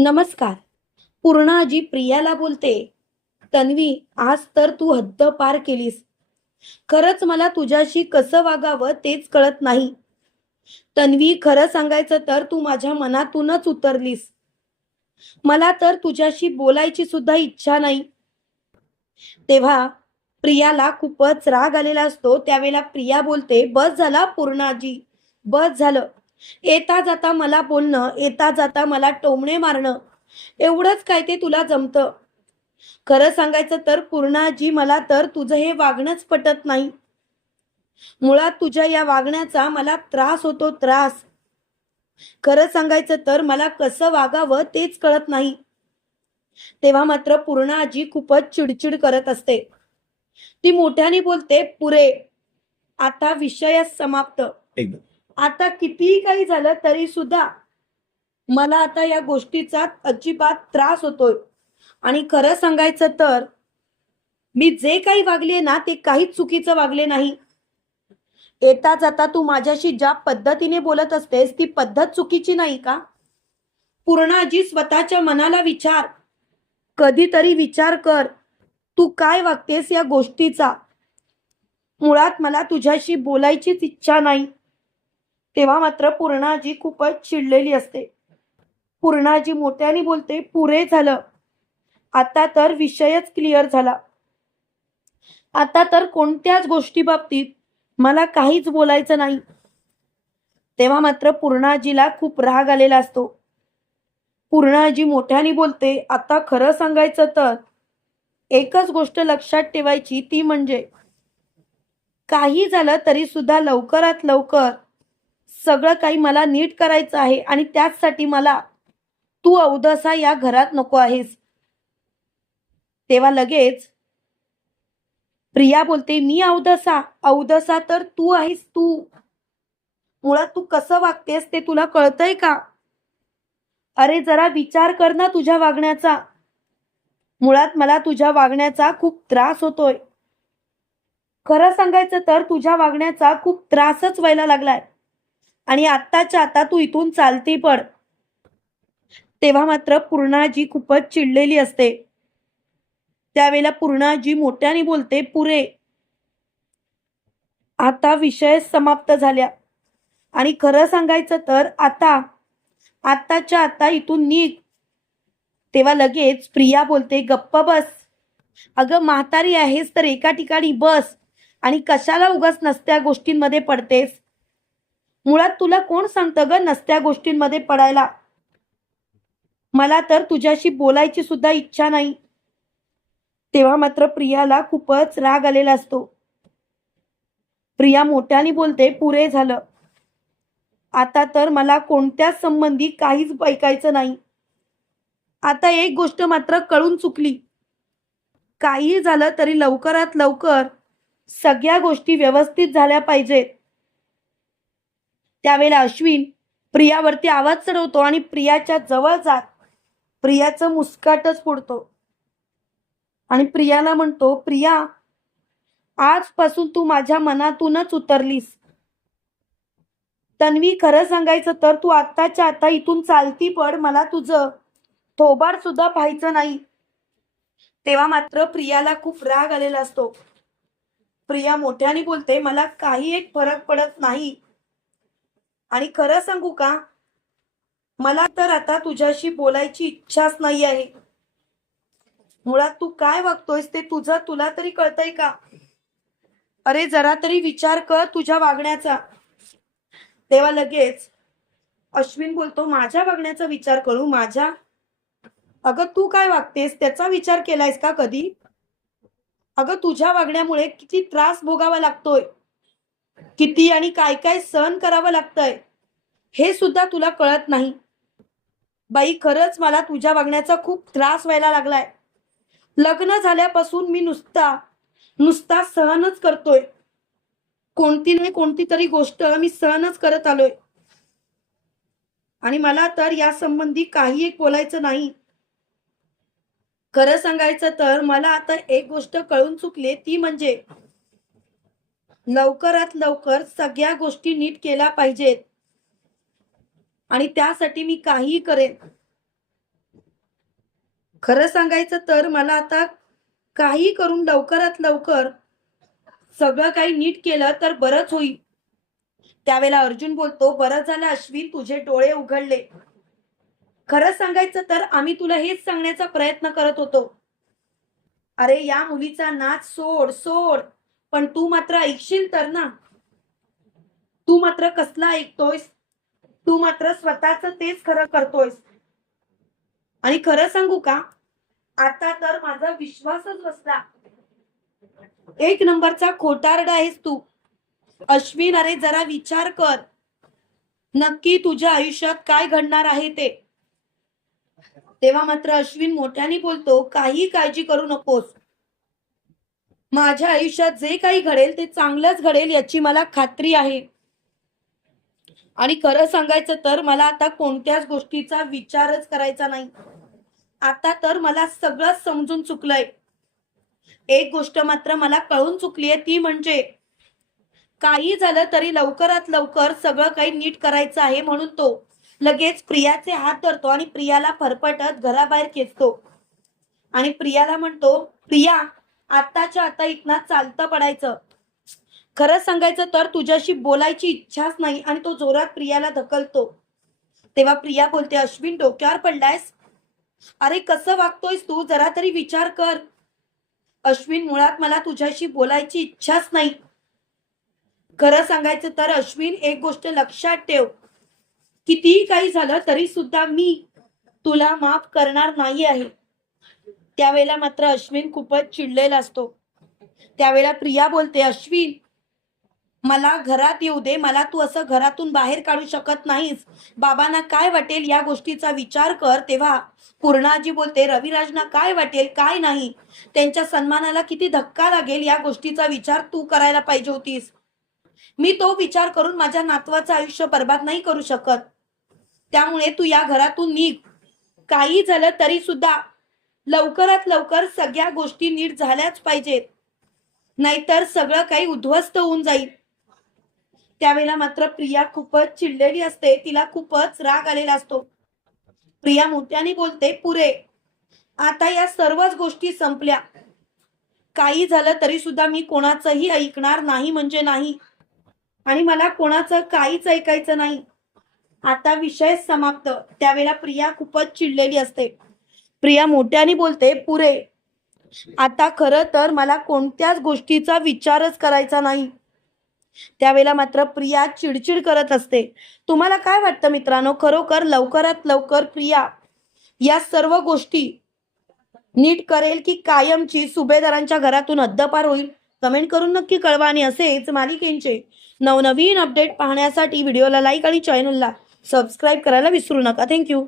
नमस्कार. पूर्णाजी प्रियाला बोलते तन्वी आज तर तू हद्द पार केलीस. खरंच मला तुझ्याशी कसं वागावं तेच कळत नाही. तन्वी खरं सांगायचं तर तू माझ्या मनातूनच उतरलीस. मला तर तुझ्याशी बोलायची सुद्धा इच्छा नाही. तेव्हा प्रियाला खूपच राग आलेला असतो. त्यावेळेला प्रिया बोलते बस झाला पूर्णाजी. बस झालं. येता जाता मला बोलणं येता जाता मला टोमणे मारणं एवढंच काय ते तुला जमतं. खरं सांगायचं तर पूर्णाजी मला तर तुझं हे वागणंच पटत नाही. मुळात तुझ्या या वागण्याचा मला त्रास होतो त्रास. खरं सांगायचं तर मला कसं वागावं तेच कळत नाही. तेव्हा मात्र पूर्णाजी खूपच चिडचिड करत असते. ती मोठ्याने बोलते पुरे आता विषय समाप्त. एकदम. आता कितीही काही झालं तरी सुद्धा मला आता या गोष्टीचा अजिबात त्रास होतोय. आणि खरं सांगायचं तर मी जे काही वागले ना ते काहीच चुकीचं वागले नाही. येता जाता तू माझ्याशी ज्या पद्धतीने बोलत असतेस ती पद्धत चुकीची नाही का? पूर्णाजी स्वतःच्या मनाला विचार. कधीतरी विचार कर तू काय वागतेस या गोष्टीचा? मुळात मला तुझ्याशी बोलायचीच इच्छा नाही. तेव्हा मात्र पूर्णाजी खूपच चिडलेली असते. पूर्णाजी मोठ्याने बोलते पुरे झालं. आता तर विषयच क्लिअर झाला. आता तर कोणत्याच गोष्टी बाबतीत मला काहीच बोलायचं नाही. तेव्हा मात्र पूर्णाजीला खूप राग आलेला असतो. पूर्णाजी मोठ्याने बोलते आता खरं सांगायचं तर एकच गोष्ट लक्षात ठेवायची ती म्हणजे काही झालं तरी सुद्धा लवकरात लवकर सगळं काही मला नीट करायचं आहे आणि त्याचसाठी मला तू अवदसा या घरात नको आहेस. तेव्हा लगेच प्रिया बोलते मी अवदसा अवदसा तर तू आहेस तू. मुळात तू कसं वागतेस ते तुला कळतंय का? अरे जरा विचार कर ना तुझ्या वागण्याचा. मुळात मला तुझ्या वागण्याचा खूप त्रास होतोय. खरं सांगायचं तर तुझ्या वागण्याचा खूप त्रासच व्हायला लागलाय. आणि आत्ताच्या आता तू इथून चालती पण तेव्हा मात्र पूर्णाजी खूपच चिडलेली असते. त्यावेळेला पूर्णाजी मोठ्याने बोलते पुरे आता विषय समाप्त झाल्या. आणि खरं सांगायचं तर आता आत्ताच्या आता इथून निघ. तेव्हा लगेच प्रिया बोलते गप्प बस. अगं म्हातारी आहेस तर एका ठिकाणी बस. आणि कशाला उगाच नसत्या गोष्टींमध्ये पडतेस? मुळात तुला कोण सांगतं ग नसत्या गोष्टींमध्ये पडायला? मला तर तुझ्याशी बोलायची सुद्धा इच्छा नाही. तेव्हा मात्र प्रियाला खूपच राग आलेला असतो. प्रिया मोठ्याने बोलते पुरे झालं. आता तर मला कोणत्याच संबंधी काहीच ऐकायचं नाही. आता एक गोष्ट मात्र कळून चुकली. काही झालं तरी लवकरात लवकर सगळ्या गोष्टी व्यवस्थित झाल्या पाहिजेत. त्यावेळेला अश्विन प्रियावरती आवाज चढवतो आणि प्रियाच्या जवळ जात प्रियाचं मुस्काटच फोडतो. आणि प्रियाला म्हणतो प्रिया आजपासून तू माझ्या मनातूनच उतरलीस. तन्वी खरं सांगायचं तर तू आत्ताच्या आता इथून चालती पड मला तुझं थोबार सुद्धा पाहायचं नाही. तेव्हा मात्र प्रियाला खूप राग आलेला असतो. प्रिया मोठ्याने बोलते मला काही एक फरक पडत नाही. आणि खरं सांगू का? मला तर आता तुझ्याशी बोलायची इच्छाच नाही आहे. मुळात तू काय वागतोयस ते तुझं तुला तरी कळतंय का? अरे जरा तरी विचार कर तुझ्या वागण्याचा. तेव्हा लगेच अश्विन बोलतो माझ्या वागण्याचा विचार करू माझ्या? अगं तू काय वागतेस? त्याचा विचार केलायस का कधी? अगं तुझ्या वागण्यामुळे किती त्रास भोगावा लागतोय. किती आणि काय काय सहन करावं लागतंय हे सुद्धा तुला कळत नाही. बाई खरंच मला तुझ्या वागण्याचा खूप त्रास व्हायला लागलाय. लग्न झाल्यापासून मी नुसता नुसता सहनच करतोय. कोणती नाही कोणती तरी गोष्ट मी सहनच करत आलोय. आणि मला तर या संबंधी काही एक बोलायचं नाही. खरं सांगायचं तर मला आता एक गोष्ट कळून चुकली ती म्हणजे लवकरात लवकर सगळ्या गोष्टी नीट केल्या पाहिजेत. आणि त्यासाठी मी काहीही करेन. खरं सांगायचं तर मला आता काही करून लवकरात लवकर सगळं काही नीट केलं तर बरंच होईल. त्यावेळेला अर्जुन बोलतो बरं झालं अश्विन तुझे डोळे उघडले. खरं सांगायचं तर आम्ही तुला हेच सांगण्याचा प्रयत्न करत होतो. अरे या मुलीचा नाच सोड सोड. पण तू मात्र ऐकशील तर ना. तू मात्र कसला ऐकतोयस? तू मात्र स्वतःच तेच खरं करतोयस. आणि खरं सांगू का? आता तर माझा विश्वासच बसला. एक नंबरचा खोटारडा आहेस तू. अश्विन अरे जरा विचार कर. नक्की तुझ्या आयुष्यात काय घडणार आहे ते? तेव्हा मात्र अश्विन मोठ्याने बोलतो काही काळजी करू नकोस. माझ्या आयुष्यात जे काही घडेल ते चांगलंच घडेल याची मला खात्री आहे. आणि खरं सांगायचं तर मला आता कोणत्याच गोष्टीचा विचारच करायचा नाही. आता तर मला सगळं समजून चुकलंय. एक गोष्ट मात्र मला कळून चुकली आहे ती म्हणजे काही झालं तरी लवकरात लवकर सगळं काही नीट करायचं आहे म्हणून तो लगेच प्रियाचे हात धरतो आणि प्रियाला फरफटत घराबाहेर खेचतो. आणि प्रियाला म्हणतो प्रिया आत्ताच्या आता इथनं चालतं पडायचं. खरंच सांगायचं तर तुझ्याशी बोलायची इच्छाच नाही आणि तो जोरात प्रियाला धकलतो तेव्हा प्रिया बोलते अश्विन डोक्यावर पडलायस? अरे कसं वागतोयस तू? जरा तरी विचार कर. अश्विन मुळात मला तुझ्याशी बोलायची इच्छाच नाही. खरं सांगायचं तर अश्विन एक गोष्ट लक्षात ठेव. कितीही काही झालं तरी सुद्धा मी तुला माफ करणार नाही आहे त्यावेळेला मात्र अश्विन खूपच चिडलेला असतो. त्यावेळेला प्रिया बोलते अश्विन मला घरात येऊ दे. मला तू असं घरातून बाहेर काढू शकत नाहीस. बाबांना काय वाटेल या गोष्टीचा विचार कर. तेव्हा पूर्णाजी बोलते रविराजना काय वाटेल? काय नाही? त्यांच्या सन्मानाला किती धक्का लागेल या गोष्टीचा विचार तू करायला पाहिजे होतीस. मी तो विचार करून माझ्या नातवाचं आयुष्य बर्बाद नाही करू शकत. त्यामुळे तू या घरातून निघ. काही झालं तरी सुद्धा लवकरात लवकर सगळ्या गोष्टी नीट झाल्याच पाहिजेत. नाहीतर सगळं काही उद्ध्वस्त होऊन जाईल. त्यावेळेला मात्र प्रिया खूपच चिडलेली असते. तिला खूपच राग आलेला असतो. प्रिया मोठ्याने बोलते पुरे आता या सर्वच गोष्टी संपल्या. काही झालं तरी सुद्धा मी कोणाचंही ऐकणार नाही म्हणजे नाही. आणि मला कोणाचं काहीच ऐकायचं नाही. आता विषय समाप्त. त्यावेळेला प्रिया खूपच चिडलेली असते. प्रिया मोठ्याने बोलते पुरे आता खरं तर मला कोणत्याच गोष्टीचा विचारच करायचा नाही. त्यावेळेला मात्र प्रिया चिडचिड करत असते. तुम्हाला काय वाटतं मित्रांनो? खरोखर लवकरात लवकर प्रिया या सर्व गोष्टी नीट करेल की कायमची सुभेदारांच्या घरातून हद्दपार होईल? कमेंट करून नक्की कळवा आणि असेच मालिकेंचे नवनवीन अपडेट पाहण्यासाठी व्हिडिओला लाईक आणि चॅनलला सबस्क्राईब करायला विसरू नका. थँक्यू.